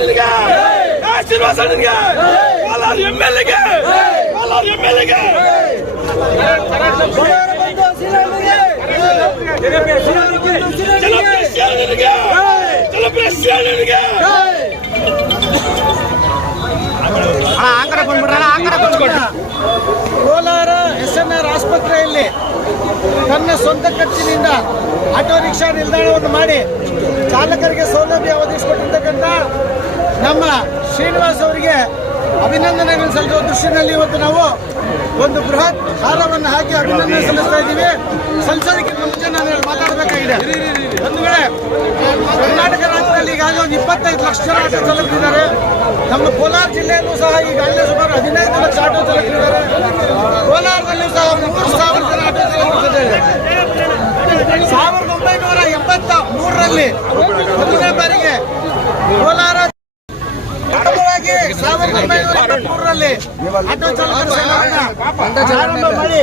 ನಿನಗೆ ಶ್ರೀನಿವಾಸ ನಿನಗೆ ಕೋಲಾರ ಎಮ್ಎಲ್ಎಗೆ ಕೋಲಾರ SNR ಆಸ್ಪತ್ರೆಯಲ್ಲಿ ತನ್ನ ಸ್ವಂತ ಖರ್ಚಿನಿಂದ ಆಟೋ ರಿಕ್ಷಾ ನಿಲ್ದಾಣವನ್ನು ಮಾಡಿ ಚಾಲಕರಿಗೆ ಸೌಲಭ್ಯ ಒದಗಿಸಿಕೊಟ್ಟಿರ್ತಕ್ಕಂಥ ನಮ್ಮ ಶ್ರೀನಿವಾಸ್ ಅವರಿಗೆ ಅಭಿನಂದನೆಗಳನ್ನು ಸಲ್ಲಿಸುವ ದೃಷ್ಟಿಯಲ್ಲಿ ಇವತ್ತು ನಾವು ಒಂದು ಬೃಹತ್ ಹಾರವನ್ನು ಹಾಕಿ ಅಭಿನಂದನೆ ಸಲ್ಲಿಸ್ತಾ ಇದ್ದೀವಿ. ಸಲ್ಲಿಸೋದಕ್ಕಿಂತ ಮುಂಚೆ ನಾನು ಮಾತಾಡಬೇಕಾಗಿದೆ. ಒಂದು ವೇಳೆ ಕರ್ನಾಟಕ ರಾಜ್ಯದಲ್ಲಿ ಈಗಾಗಲೇ ಒಂದು 25 ಲಕ್ಷ ಜನ ಆಟೋ ಚಾಲಕರಿದ್ದಾರೆ. ನಮ್ಮ ಕೋಲಾರ ಜಿಲ್ಲೆಯಲ್ಲೂ ಸಹ ಈಗಾಗಲೇ ಸುಮಾರು 15 ಲಕ್ಷ ಆಟೋ ಚಾಲಕರಿದ್ದಾರೆ. ಕೋಲಾರದಲ್ಲೂ ಸಹ 3,000 ಜನ ಆಟೋ ಚಾಲಕರಿದ್ದಾರೆ. 1983ರಲ್ಲಿ ಮೊದಲನೇ ಬಾರಿಗೆ ಕೋಲಾರ 1983ರಲ್ಲಿ ಆಟೋ ಚಾಲಕರ ಸಂಘವನ್ನ ಪ್ರಾರಂಭ ಮಾಡಿ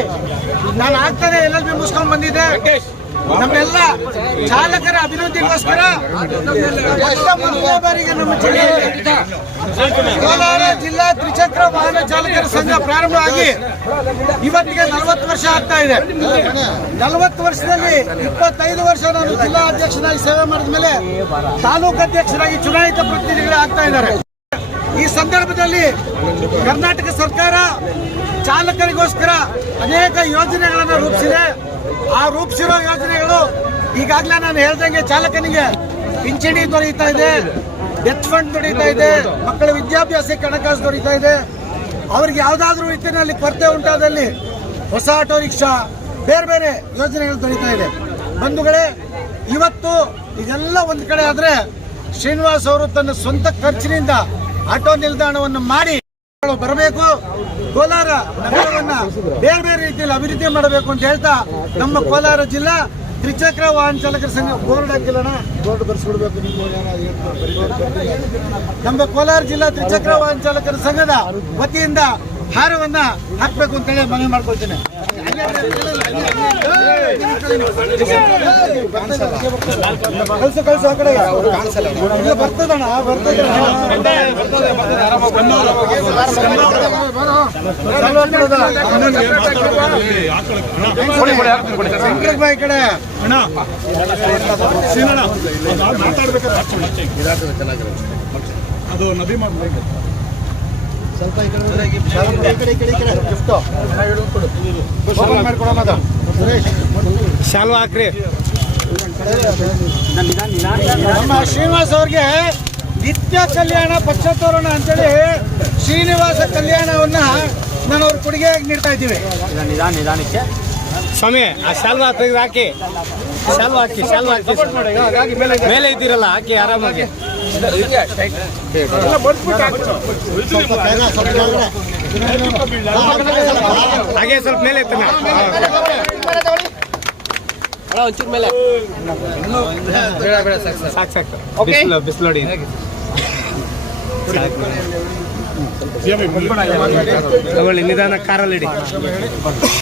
ನಾನು ಆಗ್ತಾನೆ LLB ಮುಗಿಸ್ಕೊಂಡು ಬಂದಿದ್ದೆ. ನಮ್ಮೆಲ್ಲ ಚಾಲಕರ ಅಭಿವೃದ್ಧಿಗೋಸ್ಕರ ಮೊದಲನೇ ಬಾರಿಗೆ ನಮ್ಮ ಜಿಲ್ಲೆಯಲ್ಲಿ ಕೋಲಾರ ಜಿಲ್ಲಾ ತ್ರಿಚಕ್ರ ವಾಹನ ಚಾಲಕರ ಸಂಘ ಪ್ರಾರಂಭ ಆಗಿ ಇವತ್ತಿಗೆ 40 ವರ್ಷ ಆಗ್ತಾ ಇದೆ. 40 ವರ್ಷದಲ್ಲಿ 25 ವರ್ಷ ನಾನು ಜಿಲ್ಲಾ ಅಧ್ಯಕ್ಷನಾಗಿ ಸೇವೆ ಮಾಡಿದ ಮೇಲೆ ತಾಲೂಕು ಅಧ್ಯಕ್ಷರಾಗಿ ಚುನಾಯಿತ ಪ್ರತಿನಿಧಿಗಳು ಆಗ್ತಾ ಇದ್ದಾರೆ. ಈ ಸಂದರ್ಭದಲ್ಲಿ ಕರ್ನಾಟಕ ಸರ್ಕಾರ ಚಾಲಕರಿಗೋಸ್ಕರ ಅನೇಕ ಯೋಜನೆಗಳನ್ನು ರೂಪಿಸಿದೆ. ಆ ರೂಪಿಸಿರೋ ಯೋಜನೆಗಳು ಈಗಾಗಲೇ ನಾನು ಹೇಳ್ದಂಗೆ ಚಾಲಕನಿಗೆ ಪಿಂಚಣಿ ದೊರೆಯುತ್ತಾ ಇದೆ, ಡೆತ್ ಫಂಡ್ ದೊರೆಯುತ್ತಾ ಇದೆ, ಮಕ್ಕಳ ವಿದ್ಯಾಭ್ಯಾಸಕ್ಕೆ ಹಣಕಾಸು ದೊರೆಯುತ್ತಾ ಇದೆ. ಅವ್ರಿಗೆ ಯಾವುದಾದ್ರೂ ರೀತಿಯಲ್ಲಿ ಕೊರತೆ ಉಂಟಾದಲ್ಲಿ ಹೊಸ ಆಟೋ ರಿಕ್ಷಾ ಬೇರೆ ಬೇರೆ ಯೋಜನೆಗಳು ದೊರೆಯುತ್ತಾ ಇದೆ. ಬಂಧುಗಳೇ, ಇವತ್ತು ಇದೆಲ್ಲ ಒಂದು ಕಡೆ ಆದರೆ ಶ್ರೀನಿವಾಸ್ ಅವರು ತನ್ನ ಸ್ವಂತ ಖರ್ಚಿನಿಂದ ಆಟೋ ನಿಲ್ದಾಣವನ್ನು ಮಾಡಿ ಬರಬೇಕು, ಕೋಲಾರ ನಗರವನ್ನ ಬೇರೆ ಬೇರೆ ರೀತಿಯಲ್ಲಿ ಅಭಿವೃದ್ಧಿ ಮಾಡಬೇಕು ಅಂತ ಹೇಳ್ತಾ ನಮ್ಮ ಕೋಲಾರ ಜಿಲ್ಲಾ ತ್ರಿಚಕ್ರ ವಾಹನ ಚಾಲಕರ ಸಂಘ ಬೋರ್ಡ್ ಹಾಕಿಲ್ಲಣ್ಣ, ಬೋರ್ಡ್ ಬರ್ಸ್ಕೊಡ್ಬೇಕು. ನಮ್ಮ ಕೋಲಾರ ಜಿಲ್ಲಾ ತ್ರಿಚಕ್ರ ವಾಹನ ಚಾಲಕರ ಸಂಘದ ವತಿಯಿಂದ ಹಾರವನ್ನ ಹಾಕ್ಬೇಕು ಅಂತ ಹೇಳಿ ಮನವಿ ಮಾಡ್ಕೊಳ್ತೇನೆ. ಕಳ್ಸು ಆ ಕಡೆ ಬರ್ತದಣ್ಣ, ಈ ಕಡೆ ಅದು ನದಿ ಮಾಡ್ಬೇಕು. ಸ್ವಲ್ಪ ಈ ಕಡೆ ಶಾಲು ಹಾಕ್ರಿ. ನಮ್ಮ ಶ್ರೀನಿವಾಸ್ ಅವ್ರಿಗೆ ನಿತ್ಯ ಕಲ್ಯಾಣ ಪಕ್ಷತೋರಣ ಅಂತೇಳಿ ಶ್ರೀನಿವಾಸ ಕಲ್ಯಾಣವನ್ನ ನಾನು ಅವ್ರ ಕೊಡುಗೆಯಾಗಿ ನೀಡ್ತಾ ಇದ್ದೀವಿ. ಸ್ವಾಮಿ ಆ ಶಾಲು ಹಾಕಿ, ಶಾಲು ಹಾಕಿ ಮೇಲೆ ಇದ್ದೀರಲ್ಲ, ಹಾಕಿ ಆರಾಮಾಗಿ. ಹಾಗೆ ಸ್ವಲ್ಪ ಮೇಲೆ ಎತ್ತ ಒಂಚೂರು ಮೇಲೆ ಸಾಕು ಬಿಸಿಲೋಡಿ. ತಗೊಳ್ಳಿ, ನಿಧಾನ ಕಾರಲ್ಲಿ ಇಡಿ.